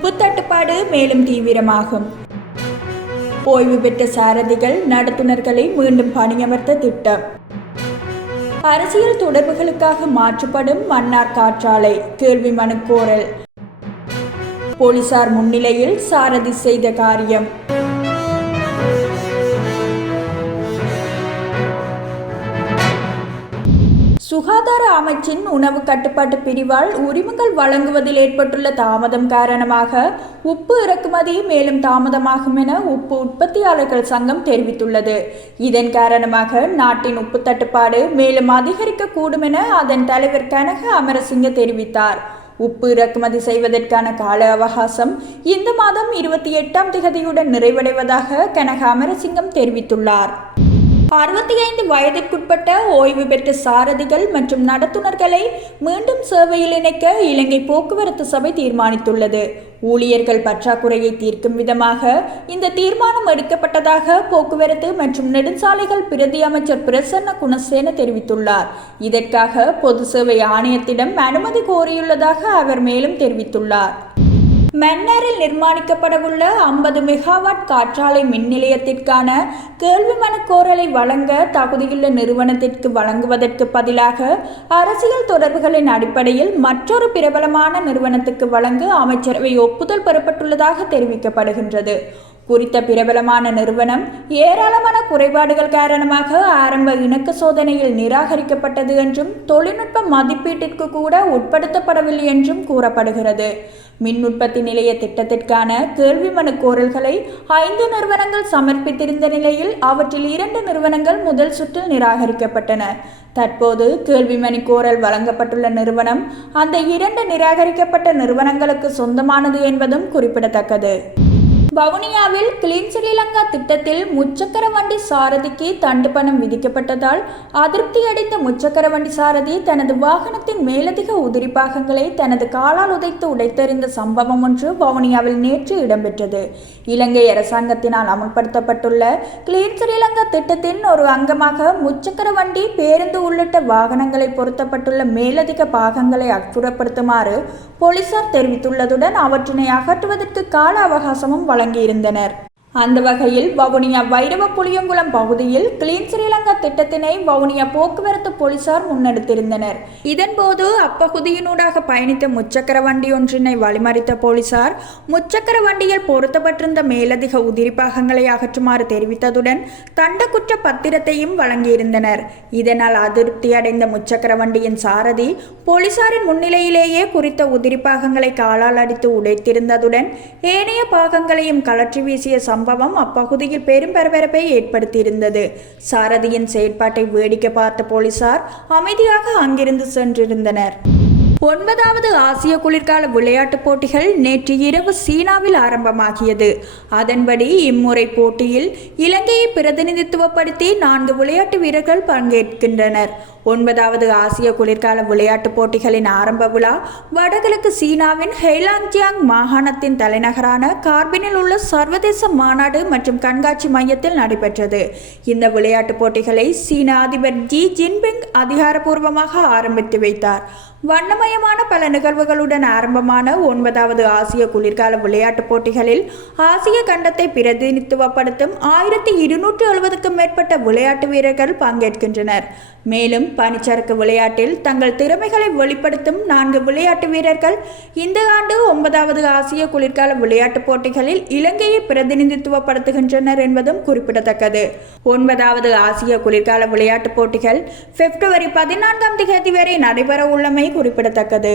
உப்பு தட்டுப்பாடு மேலும் தீவிரமாகும். ஓய்வு பெற்ற சாரதிகள் நடத்துனர்களை மீண்டும் பணியமர்த்த திட்டம். அரசியல் தொடர்புகளுக்காக மாற்றப்படும் மன்னார் காற்றாலை கேள்வி மனு கோரல். போலீசார் முன்னிலையில் சாரதி செய்த காரியம். சுகாதார அமைச்சின் உணவு கட்டுப்பாட்டு பிரிவால் உரிமங்கள் வழங்குவதில் ஏற்பட்டுள்ள தாமதம் காரணமாக உப்பு இறக்குமதி மேலும் தாமதமாகும் என உப்பு உற்பத்தியாளர்கள் சங்கம் தெரிவித்துள்ளது. இதன் காரணமாக நாட்டின் உப்பு தட்டுப்பாடு மேலும் அதிகரிக்கக்கூடும் என அதன் தலைவர் கனக அமரசிங்க தெரிவித்தார். உப்பு இறக்குமதி செய்வதற்கான கால அவகாசம் இந்த மாதம் 28ஆம் தேதியுடன் நிறைவடைவதாக கனக அமரசிங்கம் தெரிவித்துள்ளார். 65 வயதிற்குட்பட்ட ஓய்வு பெற்ற சாரதிகள் மற்றும் நடத்துனர்களை மீண்டும் சேவையில் இணைக்க இலங்கை போக்குவரத்து சபை தீர்மானித்துள்ளது. ஊழியர்கள் பற்றாக்குறையை தீர்க்கும் விதமாக இந்த தீர்மானம் எடுக்கப்பட்டதாக போக்குவரத்து மற்றும் நெடுஞ்சாலைகள் பிரதி அமைச்சர் பிரசன்ன குணசேன தெரிவித்துள்ளார். இதற்காக பொது சேவை ஆணையத்திடம் அனுமதி கோரியுள்ளதாக அவர் மேலும் தெரிவித்துள்ளார். மன்னாரில் நிர்மாணிக்கப்படவுள்ள 50 மெகாவாட் காற்றாலை மின் நிலையத்திற்கான கேள்வி மனு கோரலை வழங்க தகுதியுள்ள நிறுவனத்திற்கு வழங்குவதற்கு பதிலாக அரசியல் தொடர்புகளின் அடிப்படையில் மற்றொரு பிரபலமான நிறுவனத்துக்கு வழங்க அமைச்சரவை ஒப்புதல் பெறப்பட்டுள்ளதாக தெரிவிக்கப்படுகின்றது. குறித்த பிரபலமான நிறுவனம் ஏராளமான குறைபாடுகள் காரணமாக ஆரம்ப இணக்க சோதனையில் நிராகரிக்கப்பட்டது என்றும் தொழில்நுட்ப மதிப்பீட்டிற்கு கூட உட்படுத்தப்படவில்லை என்றும் கூறப்படுகிறது. மின் உற்பத்தி நிலைய திட்டத்திற்கான கேள்வி மனு கோரல்களை 5 நிறுவனங்கள் சமர்ப்பித்திருந்த நிலையில் அவற்றில் 2 நிறுவனங்கள் முதல் சுற்றில் நிராகரிக்கப்பட்டன. தற்போது கேள்வி மனு கோரல் வழங்கப்பட்டுள்ள நிறுவனம் அந்த 2 நிராகரிக்கப்பட்ட நிறுவனங்களுக்கு சொந்தமானது என்பதும் குறிப்பிடத்தக்கது. வவுனியாவில் கிளீன் ஸ்ரீலங்கா திட்டத்தில் முச்சக்கர வண்டி சாரதிக்கு தண்டு பணம் விதிக்கப்பட்டதால் அதிருப்தியடைந்த முச்சக்கர வண்டி சாரதி தனது வாகனத்தின் மேலதிக உதிரி பாகங்களை தனது காலால் உதைத்து உடைத்தெறிந்த சம்பவம் ஒன்று வவுனியாவில் நேற்று இடம்பெற்றது. இலங்கை அரசாங்கத்தினால் அமுல்படுத்தப்பட்டுள்ள கிளீன் ஸ்ரீலங்கா திட்டத்தின் ஒரு அங்கமாக முச்சக்கர வண்டி, பேருந்து உள்ளிட்ட வாகனங்களை பொருத்தப்பட்டுள்ள மேலதிக பாகங்களை அப்புறப்படுத்துமாறு போலீசார் தெரிவித்துள்ளதுடன் அவற்றினை அகற்றுவதற்கு கால அவகாசமும் வழங்கியிருந்தனர். அந்த வகையில் வவுனியா வைரவ புளியங்குளம் பகுதியில் கிளீன் ஸ்ரீலங்கா திட்டத்தினை வவுனியா போக்குவரத்து போலீசார் முன்னெடுத்திருந்தனர். இதன்போது அப்பகுதியினூடாக பயணித்த முச்சக்கர வண்டி ஒன்றினை வழிமறித்த போலீசார் முச்சக்கர வண்டியில் பொருத்தப்பட்டிருந்த மேலதிக உதிரி பாகங்களை அகற்றுமாறு தெரிவித்ததுடன் தண்ட குற்ற பத்திரத்தையும் வழங்கியிருந்தனர். இதனால் அதிருப்தி அடைந்த முச்சக்கர வண்டியின் சாரதி போலீசாரின் முன்னிலையிலேயே குறித்த உதிரி பாகங்களை காலால் அடித்து உடைத்திருந்ததுடன் ஏனைய பாகங்களையும் கலற்றி வீசிய சம்பவம் அப்பகுதியில் பெரும் பரபரப்பை ஏற்படுத்தியிருந்தது. சாரதியின் செயற்பாட்டை வேடிக்கை பார்த்த போலீசார் அமைதியாக அங்கிருந்து சென்றிருந்தனர். 9வது ஆசிய குளிர்கால விளையாட்டுப் போட்டிகள் நேற்று இரவு சீனாவில் ஆரம்பமாகியது. அதன்படி இம்முறை போட்டியில் இலங்கையை பிரதிநிதித்துவப்படுத்தி 4 விளையாட்டு வீரர்கள் பங்கேற்கின்றனர். 9வது ஆசிய குளிர்கால விளையாட்டுப் போட்டிகளின் ஆரம்ப விழா வடகிழக்கு சீனாவின் ஹெய்லாங்ஜியாங் மாகாணத்தின் தலைநகரான கார்பினில் உள்ள சர்வதேச மாநாடு மற்றும் கண்காட்சி மையத்தில் நடைபெற்றது. இந்த விளையாட்டுப் போட்டிகளை சீன அதிபர் ஜி ஜின்பிங் அதிகாரப்பூர்வமாக ஆரம்பித்து வைத்தார். வண்ணமயமான பல நிகழ்வுகளுடன் ஆரம்பமான 9வது ஆசிய குளிர்கால விளையாட்டுப் போட்டிகளில் ஆசிய கண்டத்தை பிரதிநிதித்துவப்படுத்தும் 1270க்கும் மேற்பட்ட விளையாட்டு வீரர்கள் பங்கேற்கின்றனர். மேலும் பனிச்சறுக்கு விளையாட்டில் தங்கள் திறமைகளை வெளிப்படுத்தும் 4 விளையாட்டு வீரர்கள் இந்த ஆண்டு 9வது ஆசிய குளிர்கால விளையாட்டுப் போட்டிகளில் இலங்கையை பிரதிநிதித்துவப்படுத்துகின்றனர் என்பதும் குறிப்பிடத்தக்கது. 9வது ஆசிய குளிர்கால விளையாட்டுப் போட்டிகள் பிப்ரவரி 14ஆம் தேதி வரை நடைபெற உள்ளமை குறிப்பிடத்தக்கது.